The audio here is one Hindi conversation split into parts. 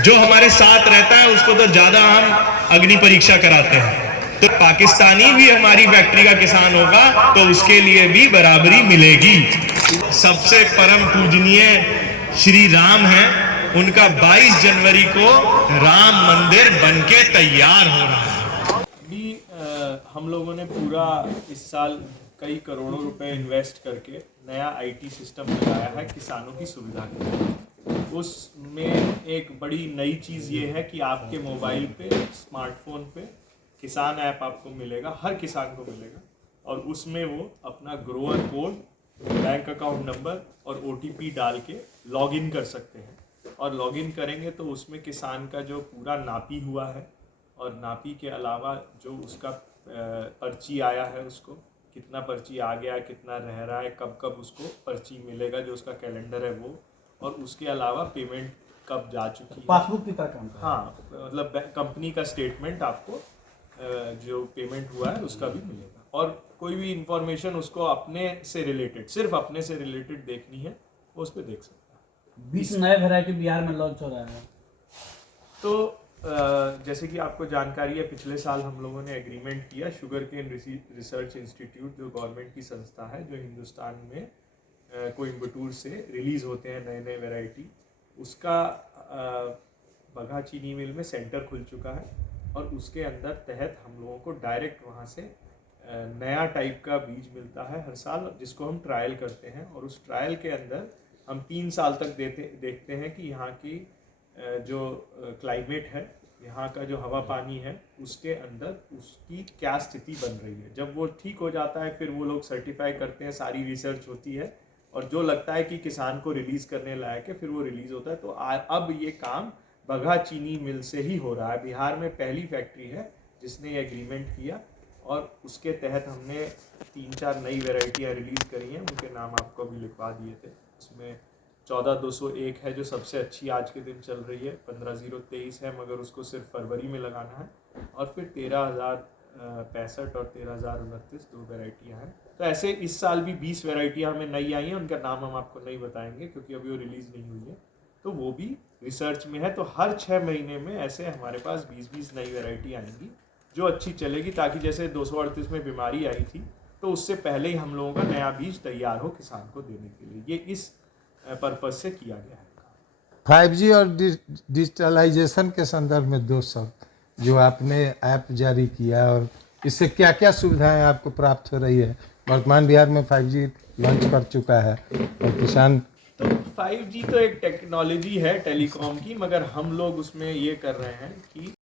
जो हमारे साथ रहता है उसको तो ज्यादा हम अग्नि परीक्षा कराते हैं। तो पाकिस्तानी भी हमारी फैक्ट्री का किसान होगा तो उसके लिए भी बराबरी मिलेगी। सबसे परम पूजनीय श्री राम हैं, उनका 22 जनवरी को राम मंदिर बनके तैयार हो रहा है। अभी हम लोगों ने पूरा इस साल कई करोड़ों रुपए इन्वेस्ट करके नया आईटी सिस्टम लगाया है किसानों की सुविधा के लिए। उसमें एक बड़ी नई चीज़ ये है कि आपके मोबाइल पे, स्मार्टफोन पे किसान ऐप आपको मिलेगा, हर किसान को मिलेगा, और उसमें वो अपना grower code, bank account number और OTP डाल के लॉगिन कर सकते हैं। और लॉगिन करेंगे तो उसमें किसान का जो पूरा नापी हुआ है और नापी के अलावा जो उसका पर्ची आया है, उसको कितना पर्ची आ गया, कितना रह रहा है, कब कब उसको पर्ची मिलेगा, जो उसका कैलेंडर है वो, और उसके अलावा पेमेंट कब जा चुकी है, पासबुक की तरह काम करता है। हाँ, मतलब कंपनी का स्टेटमेंट आपको जो पेमेंट हुआ है उसका भी मिलेगा। और कोई भी इंफॉर्मेशन उसको अपने से रिलेटेड, सिर्फ अपने से रिलेटेड देखनी है, वो उस पर देख सकता है। 20 नए वैरायटी बिहार में लॉन्च हो रहा है। तो जैसे कि आपको जानकारी है, पिछले साल हम लोगों ने एग्रीमेंट किया शुगर केन रिसर्च इंस्टीट्यूट, जो गवर्नमेंट की संस्था है, जो हिंदुस्तान में कोयम्बटूर से रिलीज़ होते हैं नए नए वैरायटी, उसका बघा चीनी मिल में सेंटर खुल चुका है। और उसके अंदर तहत हम लोगों को डायरेक्ट वहाँ से नया टाइप का बीज मिलता है हर साल, जिसको हम ट्रायल करते हैं। और उस ट्रायल के अंदर हम 3 साल तक देखते हैं कि यहाँ की जो क्लाइमेट है, यहाँ का जो हवा पानी है, उसके अंदर उसकी क्या स्थिति बन रही है। जब वो ठीक हो जाता है, फिर वो लोग सर्टिफाई करते हैं, सारी रिसर्च होती है, और जो लगता है कि किसान को रिलीज़ करने लायक है, फिर वो रिलीज़ होता है। तो अब ये काम बघा चीनी मिल से ही हो रहा है। बिहार में पहली फैक्ट्री है जिसने ये एग्रीमेंट किया, और उसके तहत हमने 3-4 नई वेराइटियाँ रिलीज़ करी हैं। उनके नाम आपको अभी लिखवा दिए थे। उसमें 14201 है जो सबसे अच्छी आज के दिन चल रही है, 15023 है मगर उसको सिर्फ फरवरी में लगाना है, और फिर 13065 और 13029 2 वेराइटियाँ हैं। तो ऐसे इस साल भी 20 वेराइटियाँ हमें नई आई हैं, उनका नाम हम आपको नहीं बताएंगे क्योंकि अभी वो रिलीज़ नहीं हुई है, तो वो भी रिसर्च में है। तो हर 6 महीने में ऐसे हमारे पास 20-20 नई वेराइटी आएंगी जो अच्छी चलेगी, ताकि जैसे 238 में बीमारी आई थी तो उससे पहले ही हम लोगों का नया बीज तैयार हो किसान को देने के लिए। ये इस पर्पज से किया गया है। 5G और डिजिटलाइजेशन के संदर्भ में 2 शब्द जो आपने ऐप जारी किया, और इससे क्या क्या सुविधाएं आपको प्राप्त हो रही है। वर्तमान बिहार में 5G लॉन्च कर चुका है और किसान, तो 5G तो एक टेक्नोलॉजी है टेलीकॉम की, मगर हम लोग उसमें ये कर रहे हैं कि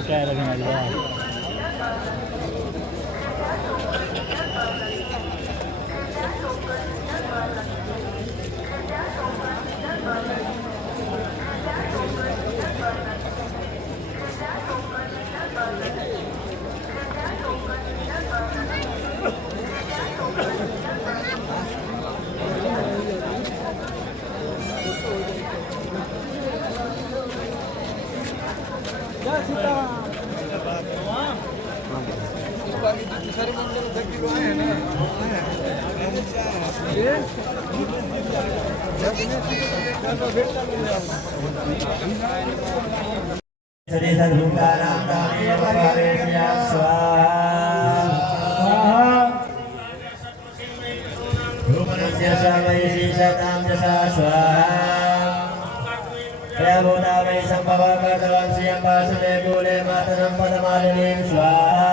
क्या लगने वाली है। श्री सद्गुणानां दाने भगवेश्या स्वाहा रूपनस्य सर्वैशीशतां जसा स्वाहा प्रभुता वै सम्भवा कर्तवं श्रियं वासुदे कूले मातरं पदमालिनीं स्वाहा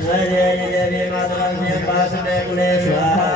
जय देवी मातरं श्रियं वासुदे कूले स्वाहा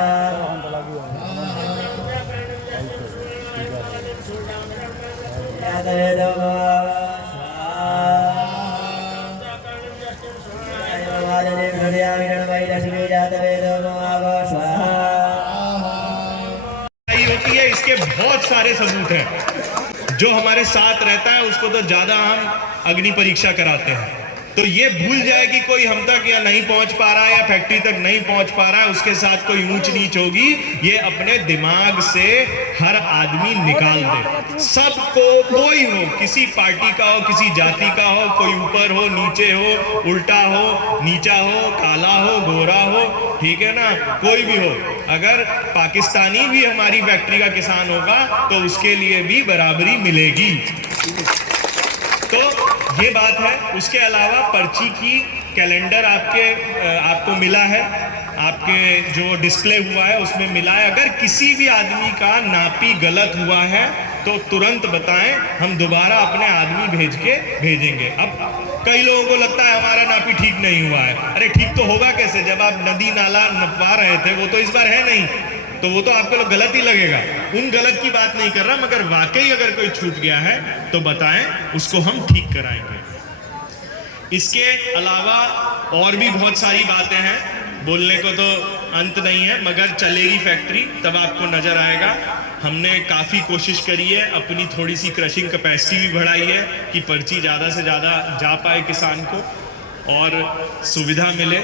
होती है, इसके बहुत सारे सबूत हैं। जो हमारे साथ रहता है उसको तो ज्यादा हम अग्नि परीक्षा कराते हैं। तो ये भूल जाए कि कोई हम तक या नहीं पहुंच पा रहा है या फैक्ट्री तक नहीं पहुंच पा रहा है, उसके साथ कोई ऊंच नीच होगी, ये अपने दिमाग से हर आदमी निकाल दे। सबको, कोई हो, किसी पार्टी का हो, किसी जाति का हो, कोई ऊपर हो, नीचे हो, उल्टा हो, नीचा हो, काला हो, गोरा हो, ठीक है ना, कोई भी हो, अगर पाकिस्तानी भी हमारी फैक्ट्री का किसान होगा तो उसके लिए भी बराबरी मिलेगी। तो ये बात है। उसके अलावा पर्ची की कैलेंडर आपको मिला है, आपके जो डिस्प्ले हुआ है उसमें मिला है। अगर किसी भी आदमी का नापी गलत हुआ है तो तुरंत बताएं, हम दोबारा अपने आदमी भेजेंगे। अब कई लोगों को लगता है हमारा नापी ठीक नहीं हुआ है। अरे ठीक तो होगा कैसे, जब आप नदी नाला नपवा रहे थे, वो तो इस बार है नहीं, तो वो तो आपको लोग गलत ही लगेगा। उन गलत की बात नहीं कर रहा, मगर वाकई अगर कोई छूट गया है तो बताएं, उसको हम ठीक कराएंगे। इसके अलावा और भी बहुत सारी बातें हैं, बोलने को तो अंत नहीं है, मगर चलेगी फैक्ट्री तब आपको नजर आएगा। हमने काफ़ी कोशिश करी है, अपनी थोड़ी सी क्रशिंग कैपेसिटी भी बढ़ाई है कि पर्ची ज़्यादा से ज़्यादा जा पाए किसान को और सुविधा मिले।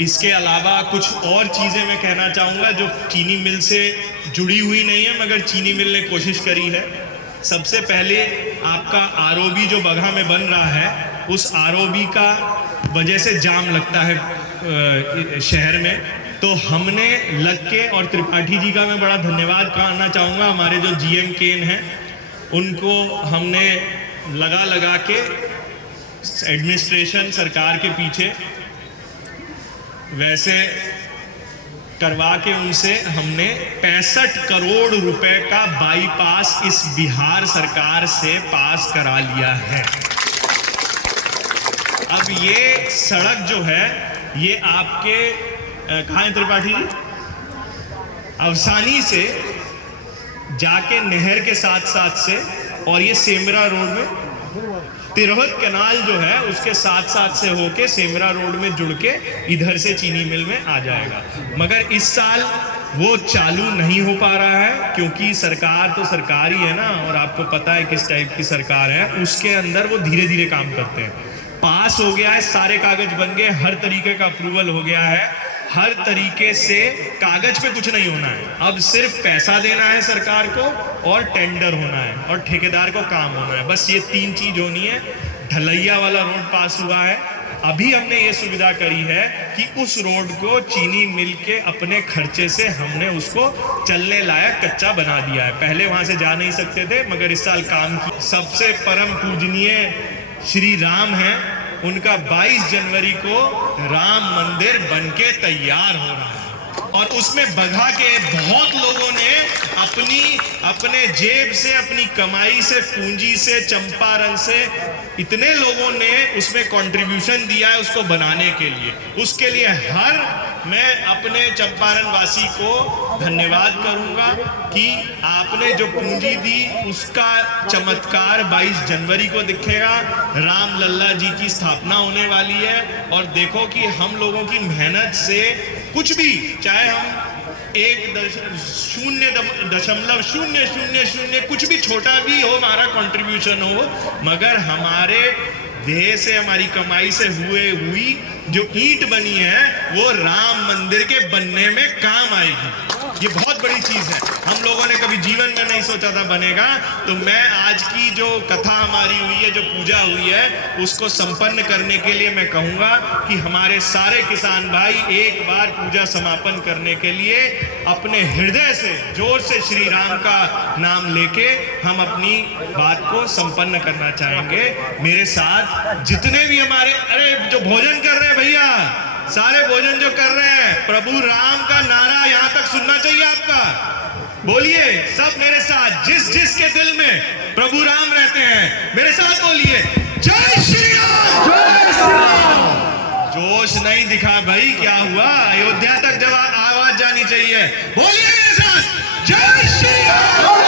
इसके अलावा कुछ और चीज़ें मैं कहना चाहूँगा जो चीनी मिल से जुड़ी हुई नहीं है, मगर चीनी मिल ने कोशिश करी है। सबसे पहले आपका आरओबी जो बगहा में बन रहा है, उस आरओबी का वजह से जाम लगता है शहर में, तो हमने लग के, और त्रिपाठी जी का मैं बड़ा धन्यवाद करना चाहूँगा, हमारे जो जीएम केन हैं उनको हमने लगा के एडमिनिस्ट्रेशन सरकार के पीछे वैसे करवा के उनसे हमने 65 करोड़ रुपए का बाईपास इस बिहार सरकार से पास करा लिया है। अब ये सड़क जो है ये आपके कहाँ है त्रिपाठी जी, अवसानी से जाके नहर के साथ से, और ये सेमरा रोड में तिरहुत कैनाल जो है उसके साथ से होके सेमरा रोड में जुड़ के इधर से चीनी मिल में आ जाएगा। मगर इस साल वो चालू नहीं हो पा रहा है क्योंकि सरकार तो सरकार ही है ना, और आपको पता है किस टाइप की सरकार है, उसके अंदर वो धीरे धीरे काम करते हैं। पास हो गया है, सारे कागज बन गए, हर तरीके का अप्रूवल हो गया है, हर तरीके से कागज पे कुछ नहीं होना है, अब सिर्फ पैसा देना है सरकार को और टेंडर होना है और ठेकेदार को काम होना है, बस ये 3 चीज होनी है। ढलैया वाला रोड पास हुआ है, अभी हमने ये सुविधा करी है कि उस रोड को चीनी मिल के अपने खर्चे से हमने उसको चलने लायक कच्चा बना दिया है। पहले वहां से जा नहीं सकते थे, मगर इस साल काम की। सबसे परम पूजनीय श्री राम हैं, उनका 22 जनवरी को राम मंदिर बनके तैयार हो रहा है, और उसमें बगहा के बहुत लोगों ने अपने जेब से, अपनी कमाई से, पूंजी से, चंपारण से, इतने लोगों ने उसमें कंट्रीब्यूशन दिया है उसको बनाने के लिए। उसके लिए मैं अपने चंपारण वासी को धन्यवाद करूंगा कि आपने जो पूंजी दी उसका चमत्कार 22 जनवरी को दिखेगा। राम लल्ला जी की स्थापना होने वाली है, और देखो कि हम लोगों की मेहनत से कुछ भी, चाहे हम 0.0000 कुछ भी छोटा भी हो हमारा कंट्रीब्यूशन हो, मगर हमारे देह से, हमारी कमाई से हुई जो ईंट बनी है वो राम मंदिर के बनने में काम आएगी। ये बहुत बड़ी चीज है, हम लोगों ने कभी जीवन में नहीं सोचा था बनेगा। तो मैं आज की जो कथा हमारी हुई है, जो पूजा हुई है, उसको संपन्न करने के लिए मैं कहूंगा कि हमारे सारे किसान भाई एक बार पूजा समापन करने के लिए अपने हृदय से जोर से श्री राम का नाम लेके हम अपनी बात को संपन्न करना चाहेंगे। मेरे साथ जितने भी हमारे जो भोजन कर रहे हैं भैया, सारे भोजन जो कर रहे हैं, प्रभु राम का नारा यहां तक सुनना चाहिए आपका। बोलिए सब मेरे साथ, जिस जिसके दिल में प्रभु राम रहते हैं मेरे साथ बोलिए जय श्री राम, जय श्री राम। जोश नहीं दिखा भाई, क्या हुआ? अयोध्या तक जब आवाज जानी चाहिए। बोलिए मेरे साथ जय श्री राम।